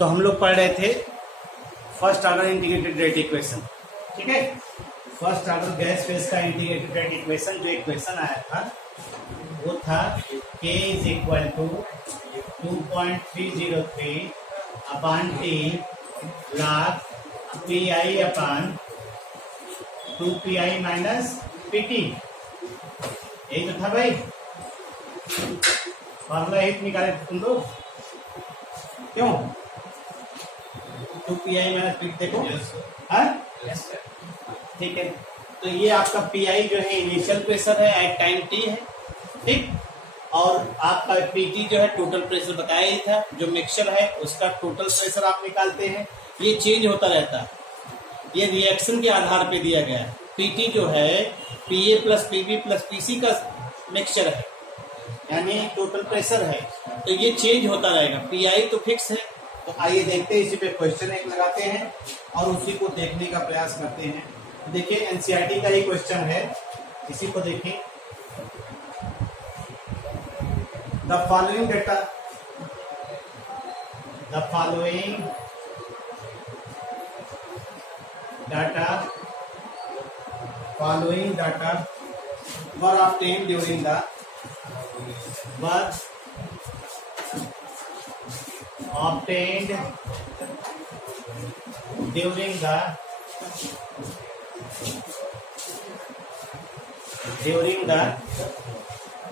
तो हम लोग पढ़ रहे थे first order integrated rate equation, ठीक है। फर्स्ट ऑर्डर गैस फेज का इंटीग्रेटेड रेट इक्वेशन, जो इक्वेशन आया था वो था K is equal to 2.303 upon T log PI अपॉन 2PI माइनस PT। यही तो था भाई, फॉर्मूला हिट निकाले थे तुम लोग, क्यों? 2PI माइनस PT देखो, हाँ ठीक है। तो ये आपका PI जो है इनिशियल प्रेशर है एट टाइम T है, ठीक। और आपका PT जो है टोटल प्रेशर बताया ही था, जो मिक्सचर है उसका टोटल प्रेशर आप निकालते हैं, ये चेंज होता रहता है, ये रिएक्शन के आधार पे दिया गया है। PT जो है PA plus PB plus PC का मिक्सचर है, यानी टोटल प्रेशर है, तो ये चेंज होता रहेगा। PI तो फिक्स है। तो आइए देखते हैं, इसी पे क्वेश्चन एक लगाते हैं और उसी को देखने का प्रयास करते हैं। देखिए एनसीईआरटी का ही क्वेश्चन है, इसी को देखें। The following data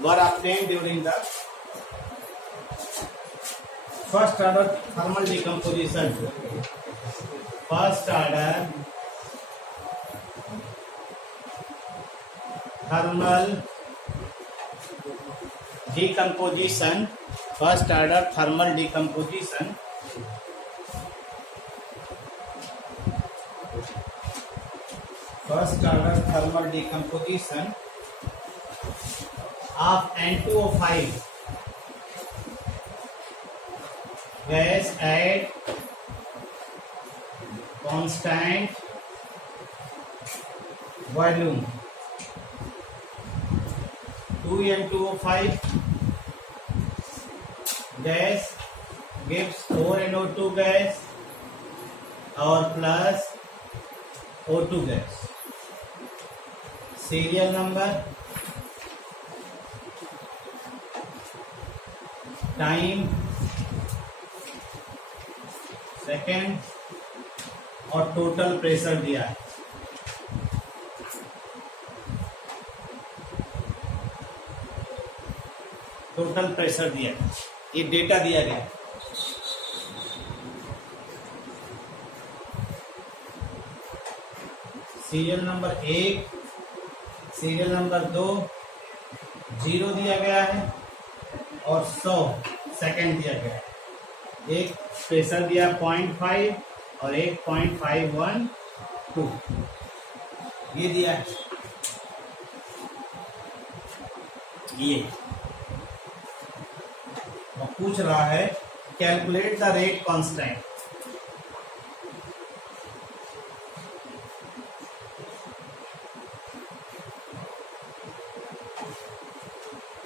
were obtained during the first order thermal decomposition. First order thermal decomposition. First order thermal decomposition of N2O5 gas at constant volume. 2N2O5 gas gives 4NO2 gas और plus O2 gas. Serial number, time, second और total pressure दिया है। Total pressure दिया है, ये data दिया गया है। सीरियल नंबर 1, सीरियल नंबर 2 0 दिया गया है और 100 सेकेंड दिया गया है। एक प्रेशर दिया 0.5 और एक 0.512 ये दिया है। ये और पूछ रहा है calculate the rate constant.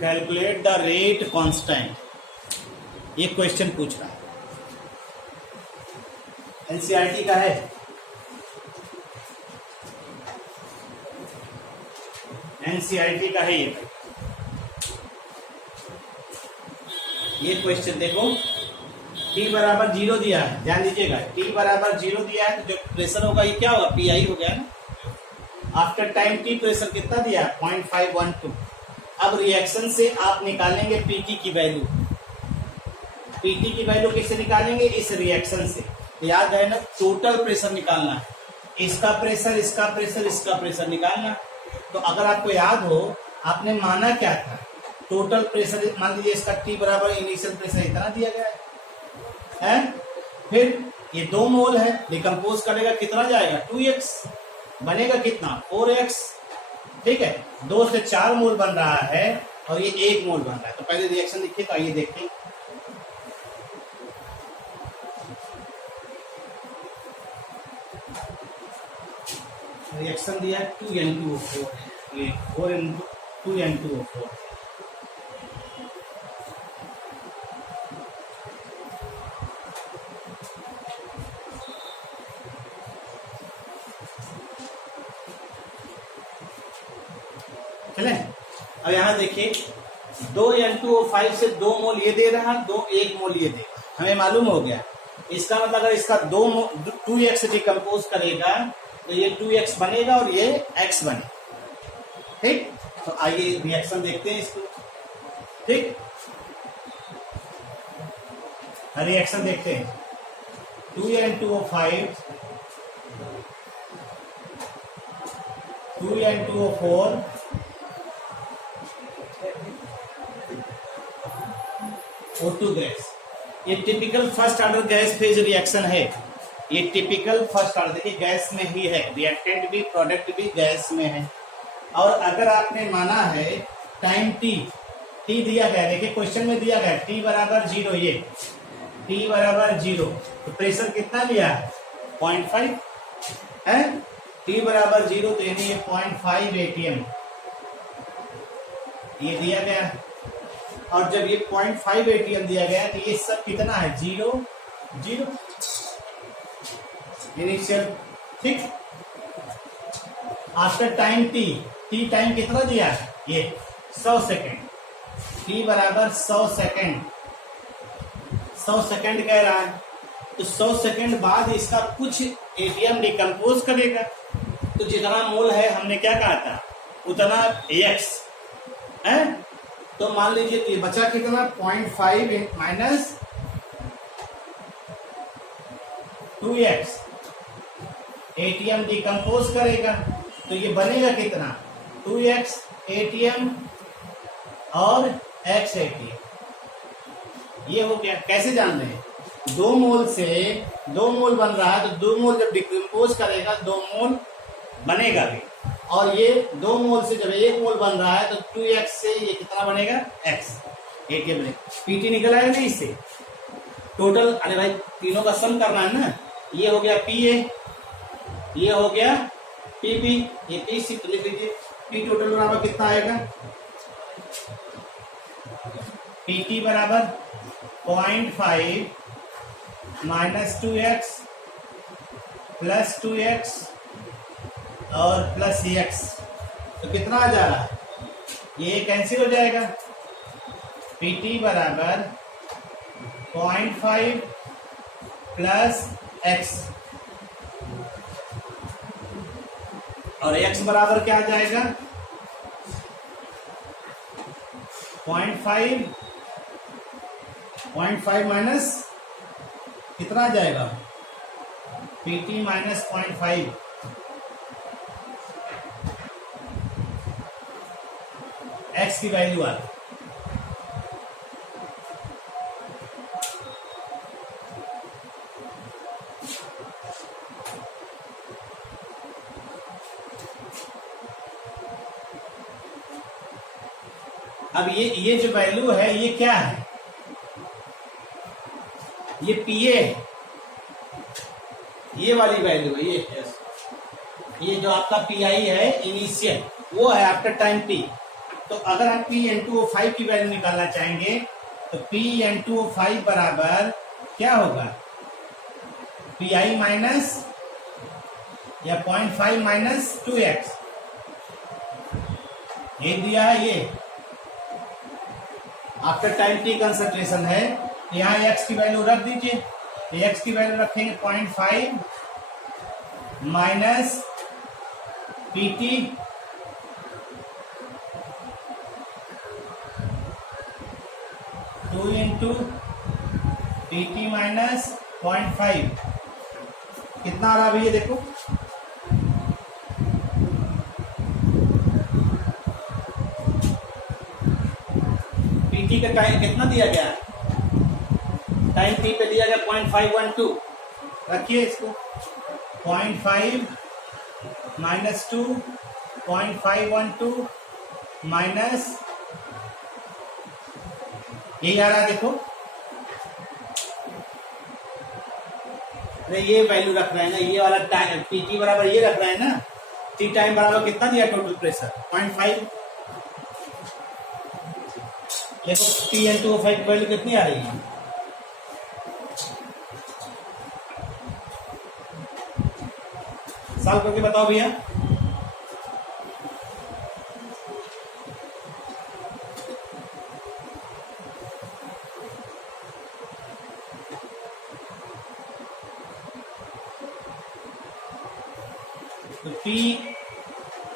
Calculate the rate constant, ये क्वेश्चन पूछ रहा है। एनसीईआरटी का है, एनसीईआरटी का है ये क्वेश्चन देखो। T बराबर 0 दिया है, ध्यान दीजिएगा। T बराबर 0 दिया है तो जो प्रेशर होगा ये क्या होगा, PI हो गया ना। आफ्टर टाइम T प्रेशर कितना दिया, 0.512। अब रिएक्शन से आप निकालेंगे PT की वैल्यू। PT की वैल्यू किससे निकालेंगे, इस रिएक्शन से। याद है ना, टोटल प्रेशर निकालना है, इसका प्रेशर, इसका प्रेशर, इसका प्रेशर निकालना। तो अगर आपको याद हो, आपने माना क्या था, टोटल प्रेशर मान लीजिए इसका T बराबर इनिशियल प्रेशर इतना दिया गया है। फिर ये 2 मोल है, डिकम्पोज करेगा कितना जाएगा, 2x बनेगा कितना, 4x, ठीक है। 2 से 4 मोल बन रहा है और ये 1 मोल बन रहा है। तो पहले रिएक्शन लिखिए, तो आइए देखते हैं। रिएक्शन दिया 2N2O4, ये 2N2O4। चले। अब यहाँ देखिए 2N2O5 से 2 मोल ये दे रहा, 1 मोल ये दे, हमें मालूम हो गया। इसका मतलब अगर इसका 2x डिकम्पोज करेगा तो ये 2x बनेगा और ये x बनेगा। ठीक, तो आइए रिएक्शन देखते हैं इसको। ठीक, रिएक्शन देखते हैं। 2N2O5 2N2O4 O2 गैस। ये typical first order gas phase reaction है। ये टिपिकल फर्स्ट ऑर्डर, देखिए गैस में ही है, रिएक्टेंट भी प्रोडक्ट भी गैस में है। और अगर आपने माना है टाइम टी दिया गया, देखिए क्वेश्चन में दिया गया टी बराबर 0, ये टी बराबर 0, तो प्रेशर कितना लिया है 0.5 है। टी बराबर 0 तो यानी ये 0.5 ATM ये दिया गया। और जब ये 0.5 ATM दिया गया तो ये सब कितना है 0 0 इनिशियल। ठीक, आफ्टर टाइम टी टाइम कितना दिया है ये 100 सेकेंड, टी बराबर 100 सेकेंड, 100 सेकेंड कह रहा है। तो 100 सेकेंड बाद इसका कुछ एटीएम डिकम्पोज करेगा, तो जितना मोल है हमने क्या कहा था उतना x है। तो मान लीजिए ये बचा कितना 0.5 माइनस 2x एटीएम डिकम्पोज करेगा, तो ये बनेगा कितना 2x ATM और x ATM। ये हो गया। कैसे जान रहे हैं 2 मोल से 2 मोल बन रहा है, तो 2 मोल जब डिकम्पोज करेगा 2 मोल बनेगा भी, और ये 2 मोल से जब 1 मोल बन रहा है तो 2x से ये कितना बनेगा x ATM। पीटी निकल आएगा नहीं इससे टोटल। अरे भाई तीनों का सम करना है ना, ये हो गया PA, ये हो गया PP, ये PC, तो लिख लीजिए P टोटल बराबर कितना आएगा PT बराबर 0.5 माइनस 2x प्लस 2x और प्लस x, तो कितना आ जा रहा है ये कैंसिल हो जाएगा। PT बराबर 0.5 प्लस x और x बराबर क्या आ जाएगा 0.5 माइनस कितना आ जाएगा PT माइनस 0.5, x की वैल्यू आ। अब ये जो वैल्यू है ये क्या है, ये PA है, ये वाली वैल्यू है। ये जो आपका PI है इनिशियल, वो है आफ्टर टाइम T। तो अगर आप P/N2O5 की वैल्यू निकालना चाहेंगे तो P/N2O5 बराबर क्या होगा PI माइनस या 0.5 माइनस 2x, ये दिया है। ये आफ्टर टाइम T कंसंट्रेशन है, यहाँ x की वैल्यू रख दीजिए, तो x की वैल्यू रखेंगे 0.5 minus PT 2 into PT minus 0.5 कितना आ रहा है भैया देखो PT का टाइम कितना दिया गया, टाइम T पे दिया गया 0.512, रखिए इसको 0.5 माइनस 2 0.512 माइनस यही आ रहा है देखो। अरे ये वैल्यू रख रहे हैं ना, ये वाला टाइम PT बराबर ये रख रहे हैं ना, T टाइम बराबर कितना दिया टोटल प्रेशर 0.5। देखो P/N2O5 की वैल्यू कितनी आ रही है, सॉल्व करके बताओ भैया। तो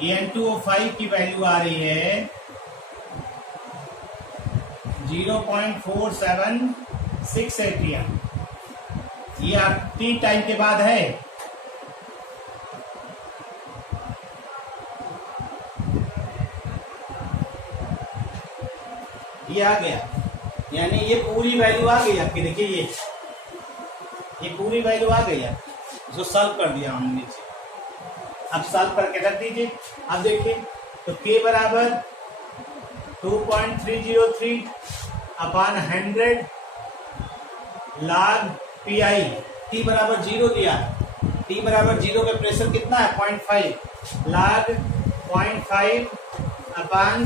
N2O5 की वैल्यू आ रही है 0.476 एटीएम। ये आप T टाइम के बाद है। ये आ गया, यानी ये पूरी वैल्यू आ गई आपकी। देखिए ये पूरी वैल्यू आ गई है, जो सॉल्व कर दिया हमने नीचे। अब सॉल्व करके रख दीजिए। अब देखिए तो K बराबर 2.303 अपॉन 100 log PI। T बराबर 0 दिया, T बराबर 0 पे प्रेशर कितना है 0.5 log 0.5 अपॉन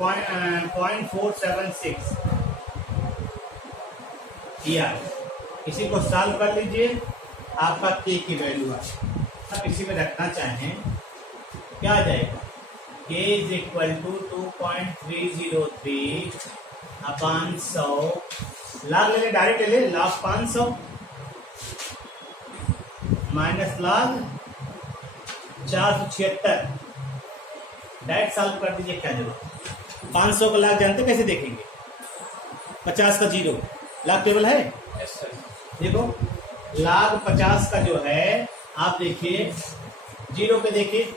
0.476 किया। इसी को सॉल्व कर लीजिए, आपका K की वैल्यू है। अब इसी में रखना चाहें क्या आ जाएगा, K is equal to 2.303 upon 100 log ले ले, डायरेक्ट ले ले, log 500 minus log 476। Direct solve कर दीजिए, क्या जरूरत। 500 का लॉग जानते कैसे देखेंगे, 50 का 0 लॉग टेबल है। देखो log 50 का जो है, आप देखिए 0 पे देखिए,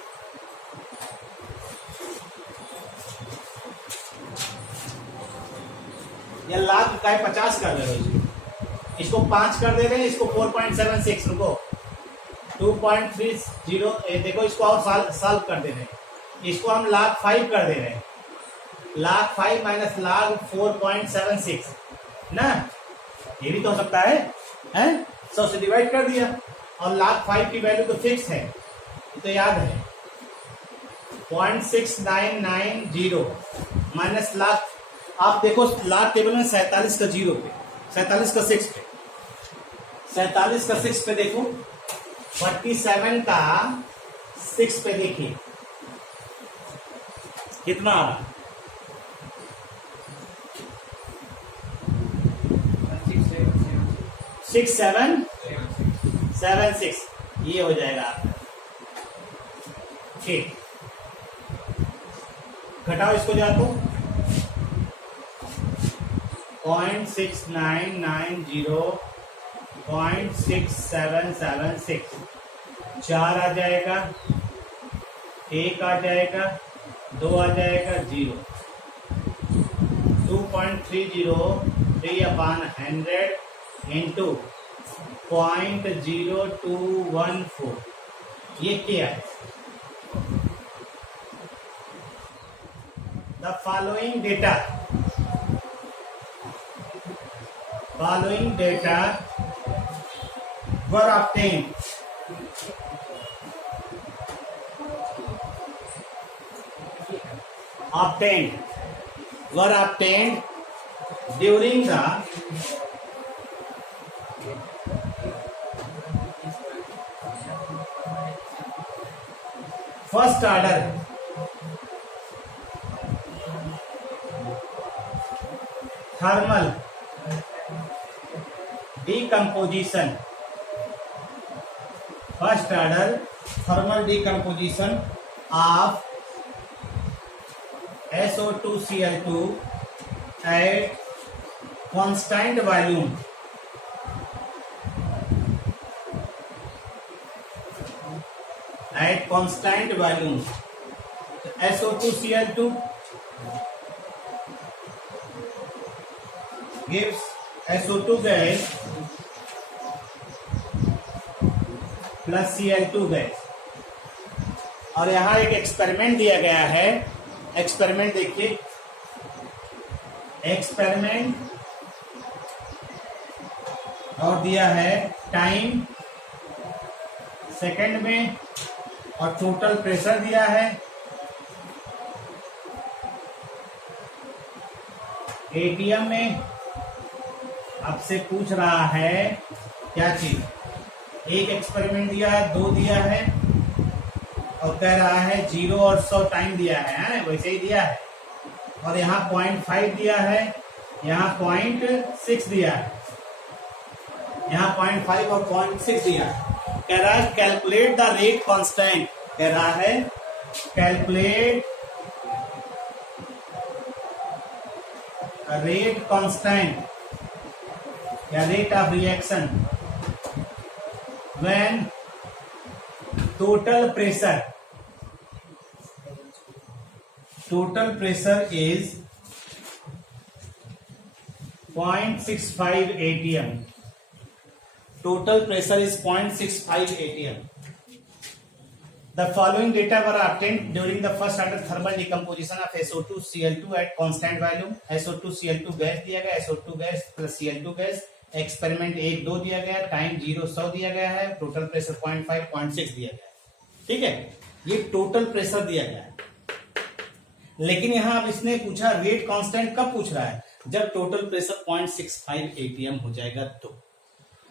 या log का है 50 कर दे रहे हो, इसको 5 कर दे रहे हैं, इसको 4.76, रुको 2.30, देखो इसको और सॉल्व कर दे रहे हैं, इसको हम log 5 कर दे रहे हैं, log 5 माइनस log 4.76 ना, ये भी तो हो सकता है, हैं? 100 से डिवाइड कर दिया, और log 5 की वैल्यू तो फिक्स है, तो याद है 0.6990 माइनस log। आप देखो log टेबल में 47 का 0 पे, 47 का 6 पे, 47 का 6 पे देखो, 47 का 6 पे देखिए कितना आ रहा, 6776, ये हो जाएगा आपका। ठीक, घटाओ इसको जा तो 0.6990 0.6776, 4 आ जाएगा, 1 आ जाएगा, 2 आ जाएगा, 0, 2.303 अपॉन 100 इंटू 0.0214, ये क्या है। The following data were obtained during the first order thermal decomposition, first order thermal decomposition of SO2Cl2 at constant volume SO2Cl2 gives SO2 gas plus Cl2 gas. और यहां एक एक्सपेरिमेंट दिया गया है, एक्सपेरिमेंट देखिए, एक्सपेरिमेंट और दिया है टाइम सेकंड में, और टोटल प्रेशर दिया है, एटीएम में। आपसे पूछ रहा है क्या चीज, एक एक्सपेरिमेंट दिया है, 2 दिया है, और कह रहा है 0 और 100 टाइम दिया है, वैसे ही दिया है, और यहाँ 0.5 दिया है, यहाँ 0.6 दिया है, यहाँ 0.5 और 0.6 दिया है। कह रहा है कैलकुलेट द रेट कांस्टेंट, कह रहा है कैलकुलेट रेट कांस्टेंट या rate of reaction when total pressure is 0.65 atm. Total pressure is 0.65 atm. The following data were obtained during the first order thermal decomposition of SO2 Cl2 at constant value. SO2 Cl2 gas दिया गया, SO2 gas plus Cl2 gas, experiment 1 2 दिया गया, time 0 100 दिया गया है, total pressure 0.5 0.6 दिया गया है। ठीक है, ये टोटल प्रेशर दिया गया है। लेकिन यहां अब इसने पूछा रेट कांस्टेंट कब पूछ रहा है, जब टोटल प्रेशर 0.65 एटीएम हो जाएगा तो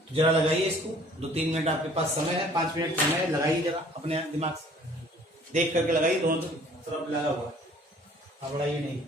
जरा लगाइए इसको, 2-3 मिनट आपके पास समय है, 5 मिनट समय लगाइए, जरा अपने दिमाग से देख करके लगाइए, दोनों तरफ लगा हुआ है, बढ़ाइए नहीं।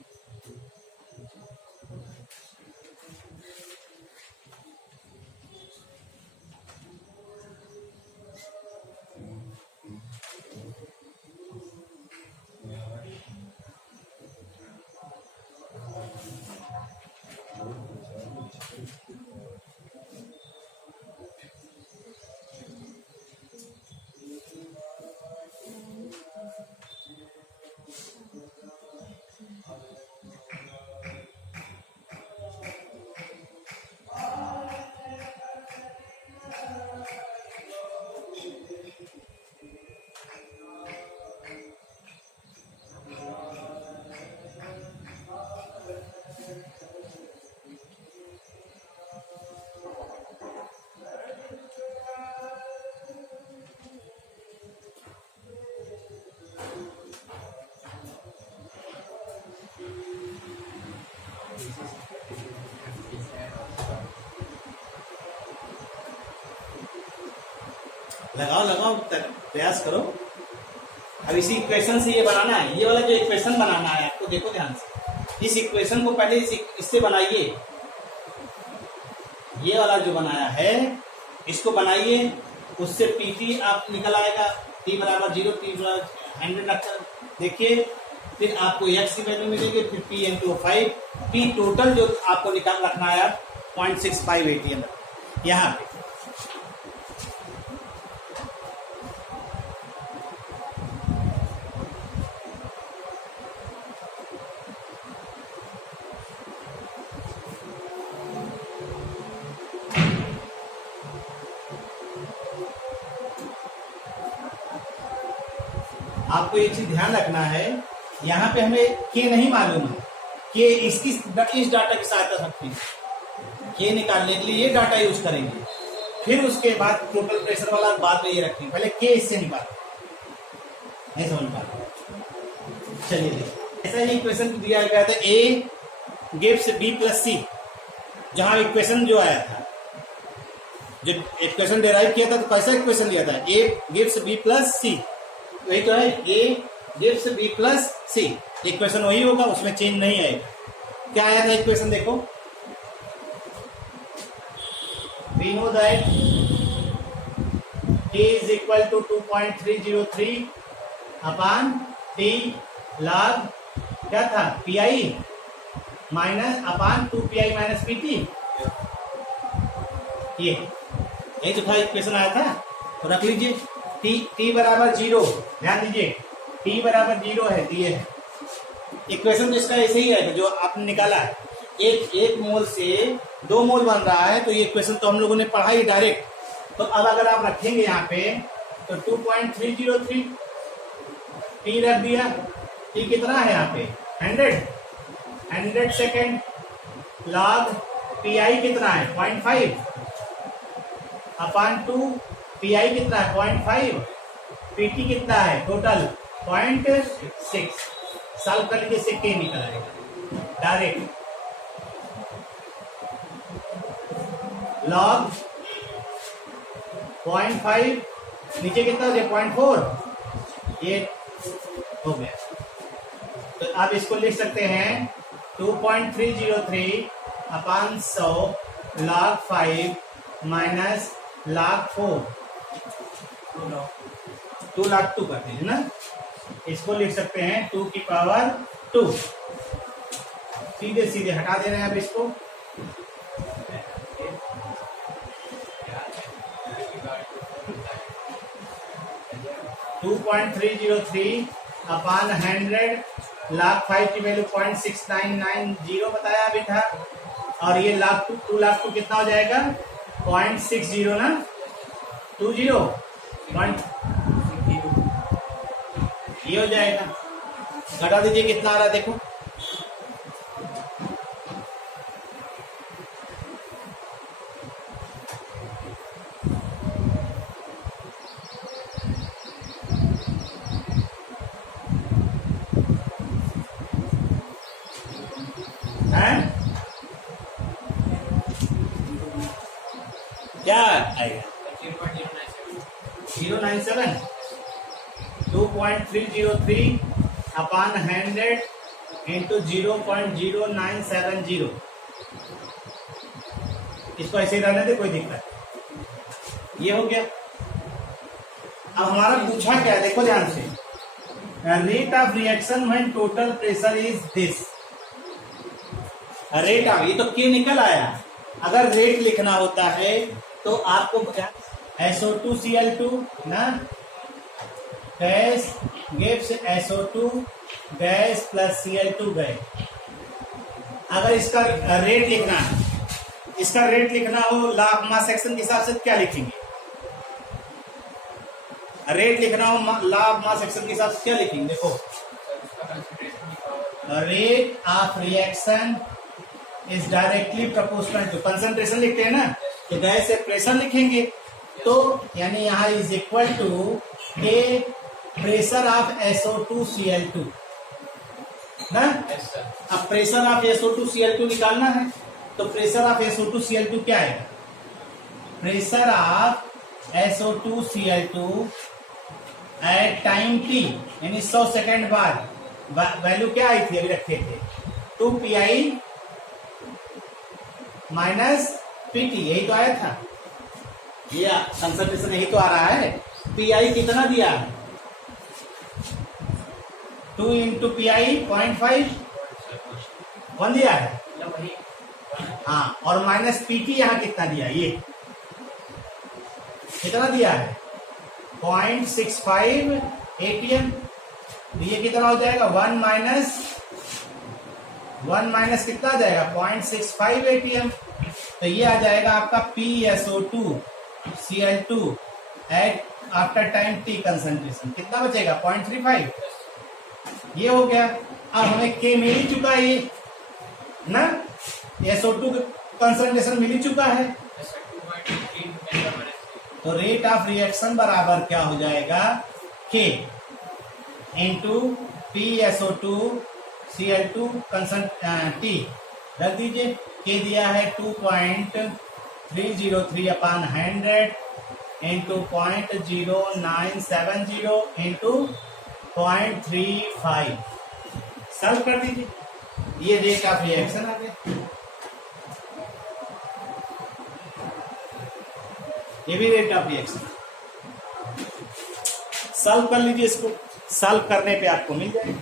लगाओ लगाओ, प्रयास करो। अब इसी इक्वेशन से ये बनाना है, ये वाला जो इक्वेशन बनाना है आपको, देखो ध्यान से, इस इक्वेशन को पहले इससे बनाइए, ये वाला जो बनाया है इसको बनाइए, उससे पीटी आप निकल आएगा, टी बराबर 0, टी बराबर 100 रखकर देखिए, फिर आपको एक्स की वैल्यू मिलेगी, फिर पी इंटू 5, पी टोटल जो आपको निकाल रखना है 0.65 एटीएम यहाँ पे। आपको एक चीज ध्यान रखना है, यहाँ पे हमें के नहीं मालूम है, के इस डाटा की सहायता सकती है, के निकालने के लिए ये डाटा यूज करेंगे, फिर उसके बाद टोटल प्रेशर वाला बाद में ये रखेंगे, पहले के इससे निकाल, नहीं समझ पा। चलिए देखिए, ऐसा ही इक्वेशन दिया गया था, ए गिव्स बी प्लस सी, जहां इक्वेशन जो आया था, जो इक्वेशन डिराइव किया था तो कैसा इक्वेशन दिया था, A gives B plus C, वही तो है, A gives B plus C, equation वही होगा, उसमें चेंज नहीं आएगा। क्या आया था इक्वेशन देखो, we know that T is equal to 2.303 upon T log क्या था PI minus upon 2PI minus PT, ये जो था इक्वेशन आया था, तो रख लीजिए। टी बराबर 0, ध्यान दीजिए, टी बराबर 0 है, दिए है इक्वेशन, जिसका ऐसे ही है जो आपने निकाला है, एक मोल से 2 मोल बन रहा है, तो ये इक्वेशन तो हम लोगों ने पढ़ा ही डायरेक्ट। तो अब अगर आप रखेंगे यहाँ पे तो 2.303 टी रख दिया, टी कितना है यहाँ पे 100 सेकेंड, लॉग पीआई कितना है 0.5 अपॉन 2, पीआई कितना है 0.5, पीटी कितना है टोटल 0.6, सॉल्व कर लीजिए, से के निकल आएगा डायरेक्ट, लॉग 0.5 नीचे कितना हो गया 0.4, ये हो गया। तो आप इसको लिख सकते हैं 2.303 upon 100 log 5 minus log 4, 2 lakh 2 करते हैं ना, इसको लिख सकते हैं 2 की पावर 2। सीधे सीधे हटा दे रहे हैं अब इसको। 2.303 अपॉन 100, लाख 5 की वैल्यू 0.6990 बताया अभी था, और ये लाख 2 लाख 2 कितना हो जाएगा 0.60 ना, 20 ये हो जाएगा। घटा दीजिए कितना आ रहा है देखो, क्या आएगा 097, 2.303 अपॉन 100 इंटू 0.0970। इसको ऐसे ही रहने दे, कोई दिक्कत। ये हो गया। अब हमारा पूछा क्या है देखो ध्यान से, rate of reaction when total pressure is this. Rate of, ये तो के निकल आया। अगर रेट लिखना होता है तो आपको SO2Cl2 ना, gas gives SO2 gas plus Cl2 gas. अगर इसका रेट लिखना है, इसका रेट लिखना हो लॉ ऑफ मास एक्शन के हिसाब से क्या लिखेंगे? रेट लिखना हो लॉ ऑफ मास एक्शन के हिसाब से क्या लिखेंगे? देखो, rate of reaction is directly proportional to concentration लिखते हैं ना, तो गैस से प्रेशर लिखेंगे, तो यानी यहां is equal to a pressure of SO2Cl2 ना। अब प्रेशर ऑफ SO2Cl2 निकालना है, तो प्रेशर ऑफ SO2Cl2 क्या है? Pressure of SO2Cl2 at time t यानी 100 सेकेंड बाद वैल्यू क्या आई थी, अभी रखे थे 2pi माइनस PT, यही तो आया था। ये कंसंट्रेशन यही तो आ रहा है। PI कितना दिया? 2 इंटू PI 0.5 1 दिया है, हाँ, और माइनस PT यहाँ कितना दिया? ये कितना दिया है 0.65 ATM। ये कितना हो जाएगा 1 माइनस कितना आ जाएगा 0.65 ATM। तो ये आ जाएगा आपका PSO2Cl2 at after time t concentration. कितना बचेगा 0.35। ये हो गया। अब हमें K मिल ही चुका है, ये ना, SO2 कंसंट्रेशन मिल ही चुका है। तो रेट ऑफ रिएक्शन बराबर क्या हो जाएगा K इंटू PSO2Cl2 T। रख दीजिए, K दिया है 2.303 अपॉन 100 इंटू 0.0970 इंटू 0.35। सॉल्व कर दीजिए, ये रेट ऑफ रिएक्शन आ गया। ये भी रेट ऑफ रिएक्शन। सॉल्व कर लीजिए, इसको सॉल्व करने पे आपको मिल जाएगा।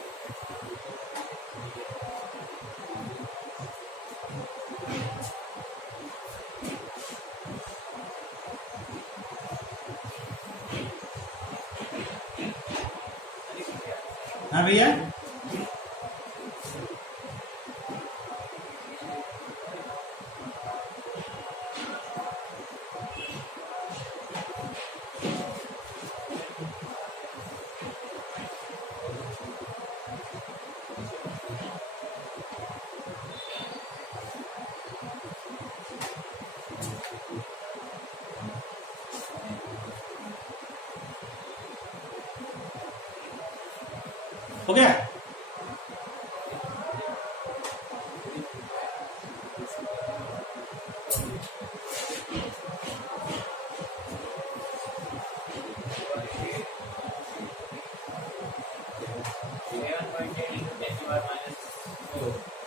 हाँ भैया, हो गया।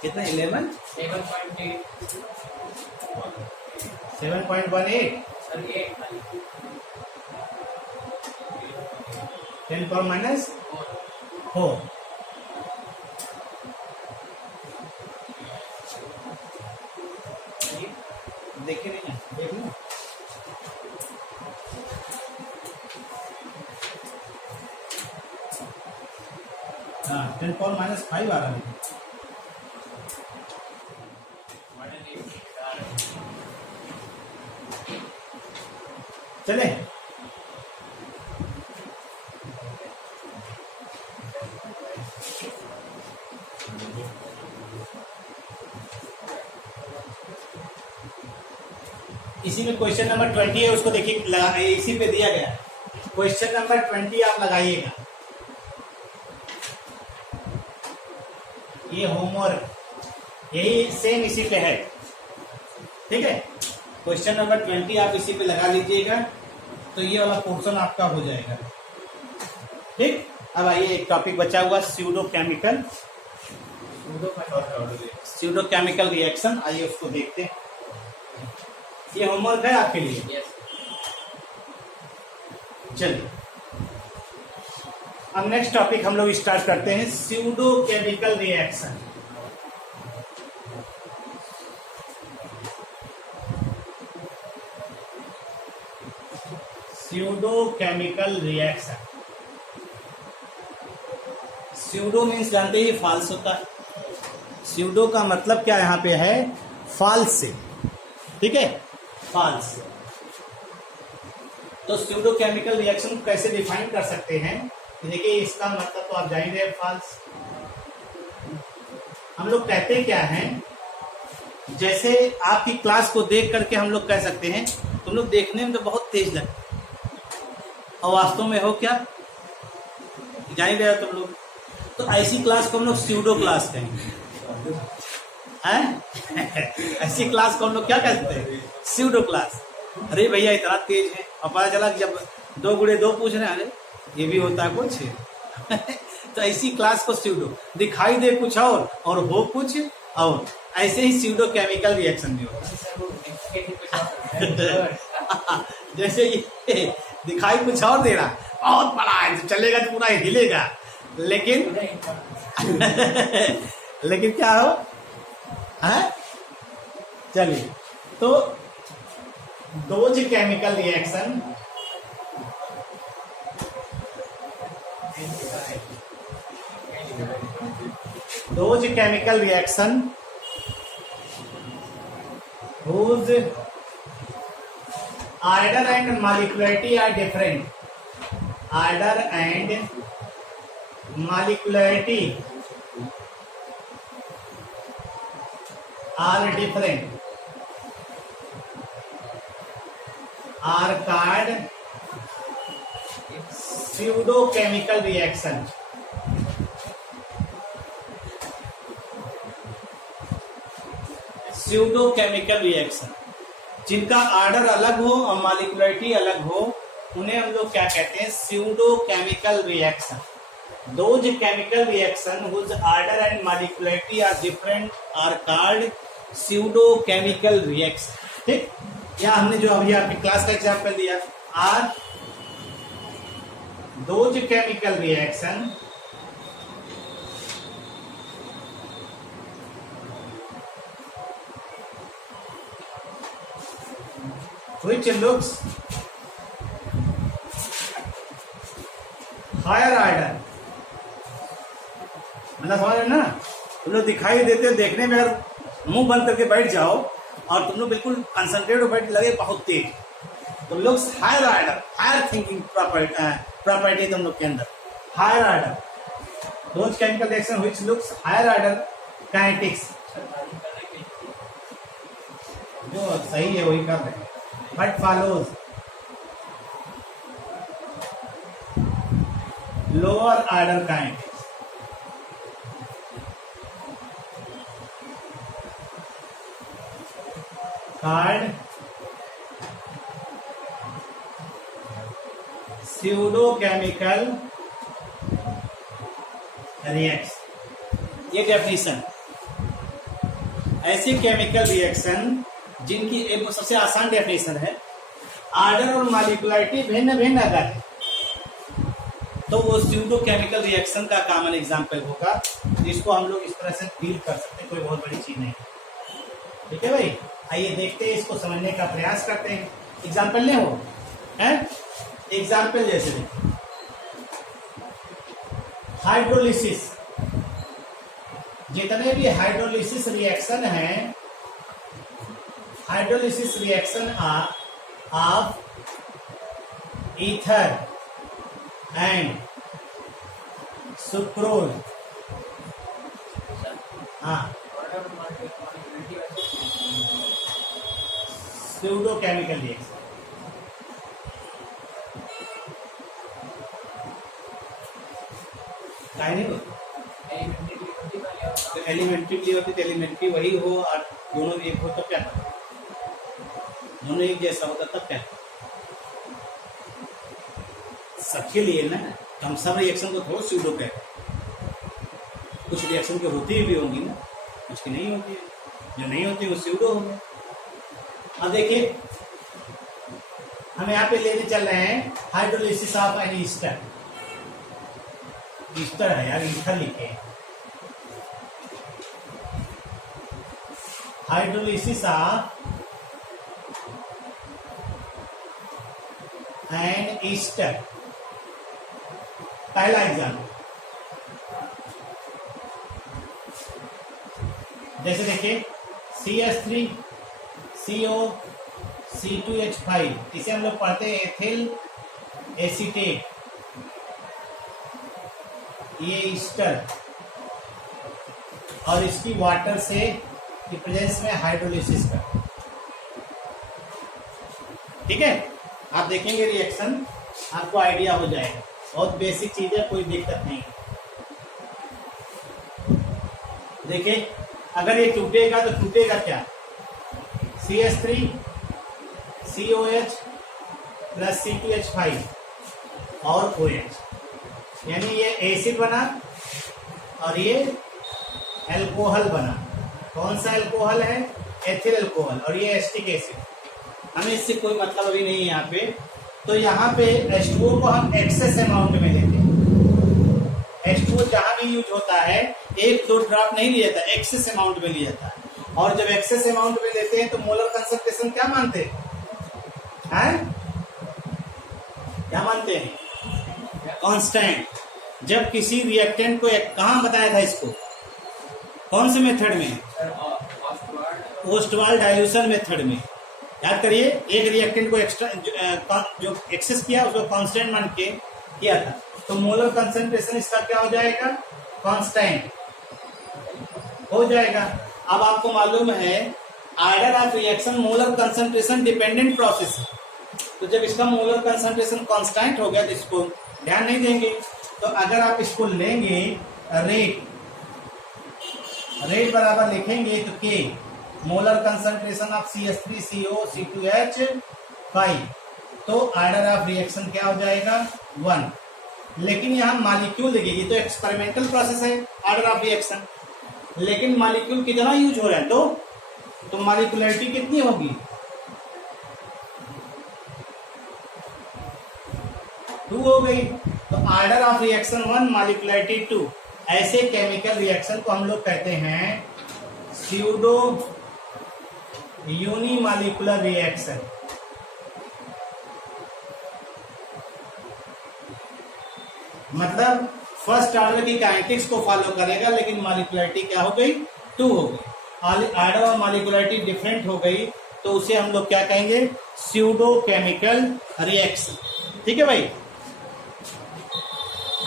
कितना 11 7.18 10 पावर माइनस 4। देखे नहीं है, देख लो। हाँ 10 पावर माइनस 5 आ रहा है। चले इसी में क्वेश्चन नंबर 20 है, उसको देखिए, इसी पे दिया गया क्वेश्चन नंबर 20 आप लगाइएगा। ये होमवर्क यही सेम इसी पे है, ठीक है। क्वेश्चन नंबर 20 आप इसी पे लगा लीजिएगा, तो ये वाला पोर्शन आपका हो जाएगा, ठीक। अब आइए, एक टॉपिक बचा हुआ स्यूडो केमिकल रिएक्शन, आइए उसको देखते हैं। ये होमवर्क है आपके लिए। चलिए अब नेक्स्ट टॉपिक हम लोग स्टार्ट करते हैं, pseudo chemical reaction. Pseudo chemical reaction, pseudo means जानते ही फॉल्स होता है। स्यूडो का मतलब क्या यहाँ पे है, फॉल्स से, ठीक है, फॉल्स। तो स्यूडो केमिकल रिएक्शन को कैसे डिफाइन कर सकते हैं, देखिए इसका मतलब तो आप जानेंगे, फॉल्स। हम लोग कहते क्या हैं, जैसे आपकी क्लास को देख करके हम लोग कह सकते हैं तुम लोग देखने में तो बहुत तेज लगते और वास्तव में हो क्या, जान रहे हो तुम लोग। तो ऐसी क्लास को हम लोग स्यूडो क्लास कहेंगे, हैं? ऐसी क्लास को हम लोग क्या कहते हैं, स्यूडो क्लास। अरे भैया इतना तेज है, और पता चला कि जब 2 गुणे 2 पूछ रहे हैं, अरे ये भी होता है कुछ। तो ऐसी क्लास को स्यूडो, दिखाई दे कुछ और हो कुछ और, ऐसे ही स्यूडो केमिकल रिएक्शन भी होता है। जैसे ये दिखाई कुछ और दे रहा है, बहुत बड़ा है, तो चलेगा तो पूरा हिलेगा, लेकिन लेकिन क्या हो है। चलिए, तो dose chemical reaction, dose chemical reaction whose order and molecularity are different, order and molecularity are different, are called pseudo chemical reaction। Pseudo chemical reaction, जिनका ऑर्डर अलग हो और मॉलिक्युलरिटी अलग हो, उन्हें हम लोग क्या कहते हैं, pseudo chemical reaction. Those chemical reaction whose order and molecularity are different are called pseudo chemical reaction, ठीक। या हमने जो अभी आपकी क्लास का एग्जाम्पल दिया, are those chemical reaction which looks higher order, मतलब समझ रहे ना, तुम लोग दिखाई देते हो, देखने में अगर मुंह बंद करके बैठ जाओ और तुम लोग बिल्कुल कंसंट्रेट बैठ लगे बहुत तेज, तो looks higher order, higher thinking property तुम लोग के अंदर, higher order. Those chemical reaction which looks higher order kinetics, जो सही है वही कर रहे हैं, but follows lower order kinetics, called pseudo chemical reaction। ये डेफिनेशन, ऐसे केमिकल रिएक्शन जिनकी एक सबसे आसान डेफिनेशन है, ऑर्डर और मॉलिक्युलरिटी भिन्न भिन्न अगर है, तो वो स्यूडो केमिकल रिएक्शन का कॉमन एग्जांपल होगा, जिसको हम लोग इस तरह से डील कर सकते हैं, कोई बहुत बड़ी चीज नहीं। ठीक है भाई, आइए देखते हैं, इसको समझने का प्रयास करते हैं। एग्जाम्पल ले हो है, एग्जाम्पल जैसे हाइड्रोलिसिस, जितने भी हाइड्रोलिसिस रिएक्शन है, hydrolysis reaction of ether and sucrose, हाँ, स्यूडो केमिकल रिएक्शन। तो एलिमेंट्री होती तो एलिमेंट्री वही हो और दोनों एक हो तो क्या, दोनों एक जैसा होता तब क्या, सबके लिए ना, हम सब रिएक्शन को थोड़ा स्यूडो कहते हैं। कुछ रिएक्शन की होती भी होंगी ना, कुछ की नहीं होती है, जो नहीं होती वो स्यूडो हो गया। अब देखिए, हम यहाँ पे लेने चल रहे हैं hydrolysis of an ester, ester है यार, ईथर लिखे, हाइड्रोलिसिस ऑफ एन ईस्टर। पहला एग्जाम्पल, जैसे देखिए CH3 CO C2H5, इसे हम लोग पढ़ते हैं एथिल एसीटेट, ये ईस्टर, और इसकी वाटर से की प्रेजेंस में हाइड्रोलिसिस का। ठीक है, आप देखेंगे रिएक्शन, आपको आइडिया हो जाएगा, बहुत बेसिक चीज है, कोई दिक्कत नहीं। देखिए, अगर ये टूटेगा तो टूटेगा क्या, CH3 COH प्लस C2H5 और OH, यानी ये एसिड बना और ये एल्कोहल बना। कौन सा एल्कोहल है, एथिल एल्कोहल, और ये एसिटिक एसिड। हमें इससे कोई मतलब अभी नहीं है यहाँ पे। तो यहाँ पे H2O को हम एक्सेस अमाउंट में लेते हैं। H2O जहां भी यूज होता है 1-2 ड्रॉप नहीं लिया जाता, एक्सेस अमाउंट में लिया जाता है। और जब एक्सेस अमाउंट में लेते हैं तो मोलर कंसंट्रेशन क्या मानते हैं, क्या मानते हैं, कांस्टेंट। जब किसी रिएक्टेंट को कहां बताया था इसको, कौन से मेथड में, ओस्टवाल डाइल्यूशन मेथड में। याद करिए, एक रिएक्टेंट को एक्स्ट्रा जो एक्सेस किया उसको कांस्टेंट मान के किया था, तो मोलर कंसंट्रेशन इसका क्या हो जाएगा, कांस्टेंट हो जाएगा। अब आपको मालूम है order of reaction molar concentration dependent process, तो जब इसका मोलर कंसंट्रेशन कांस्टेंट हो गया तो इसको ध्यान नहीं देंगे। तो अगर आप इसको लेंगे रेट बराबर लिखेंगे तो K molar concentration of CH3 CO C2H5, तो ऑर्डर ऑफ रिएक्शन क्या हो जाएगा 1। लेकिन यहाँ मॉलिक्यूल देखिए, तो एक्सपेरिमेंटल प्रोसेस है ऑर्डर ऑफ रिएक्शन, लेकिन मॉलिक्यूल कितना यूज हो रहा है, तो मॉलिक्यूलरिटी कितनी होगी, 2 हो गई। तो ऑर्डर ऑफ रिएक्शन 1, मॉलिक्यूलरिटी 2। ऐसे केमिकल रिएक्शन को हम लोग कहते हैं स्यूडो यूनिमॉलिक्यूलर रिएक्शन। मतलब फर्स्ट ऑर्डर की काइनेटिक्स को फॉलो करेगा, लेकिन मॉलिक्यूलरिटी क्या हो गई, 2 हो गई। ऑर्डर और मॉलिक्यूलरिटी डिफरेंट हो गई, तो उसे हम लोग क्या कहेंगे, स्यूडो केमिकल रिएक्शन। ठीक है भाई।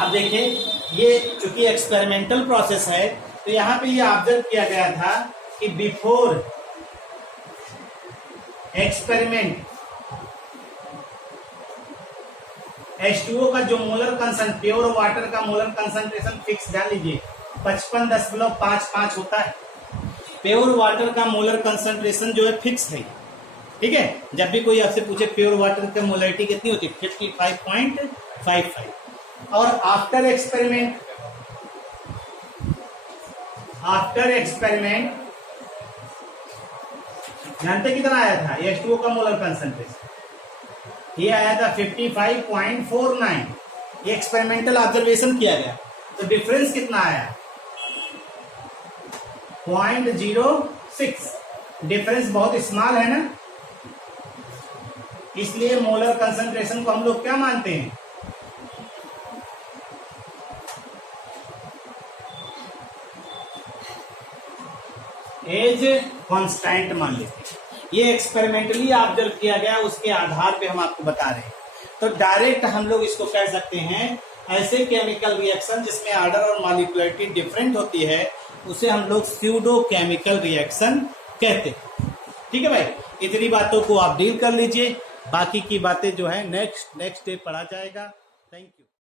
अब देखिए, ये चूंकि एक्सपेरिमेंटल प्रोसेस है, तो यहां पे ये ऑब्जर्व किया गया था कि बिफोर एक्सपेरिमेंट H2O का जो मोलर कंसंट्रेशन, प्योर वाटर का मोलर कंसंट्रेशन फिक्स, ध्यान लीजिए 55.55 होता है। प्योर वाटर का मोलर कंसंट्रेशन जो है फिक्स है। ठीक है, जब भी कोई आपसे पूछे प्योर वाटर का मोलरिटी कितनी होती है, 55.55। और आफ्टर एक्सपेरिमेंट जानते कितना आया था H2O का मोलर कंसंट्रेशन, ये आया था 55.49। ये एक्सपेरिमेंटल ऑब्जर्वेशन किया गया, तो डिफरेंस कितना आया 0.06। डिफरेंस बहुत स्मॉल है ना, इसलिए मोलर कंसंट्रेशन को हम लोग क्या मानते हैं, एज कांस्टेंट मान लेते हैं। ये एक्सपेरिमेंटली ऑब्जर्व किया गया, उसके आधार पे हम आपको बता रहे हैं। तो डायरेक्ट हम लोग इसको कह सकते हैं, ऐसे केमिकल रिएक्शन जिसमें ऑर्डर और मॉलिक्युलरिटी डिफरेंट होती है उसे हम लोग स्यूडो केमिकल रिएक्शन कहते हैं। ठीक है भाई, इतनी बातों को आप डील कर लीजिए, बाकी की बातें जो है नेक्स्ट डे पढ़ा जाएगा। Thank you.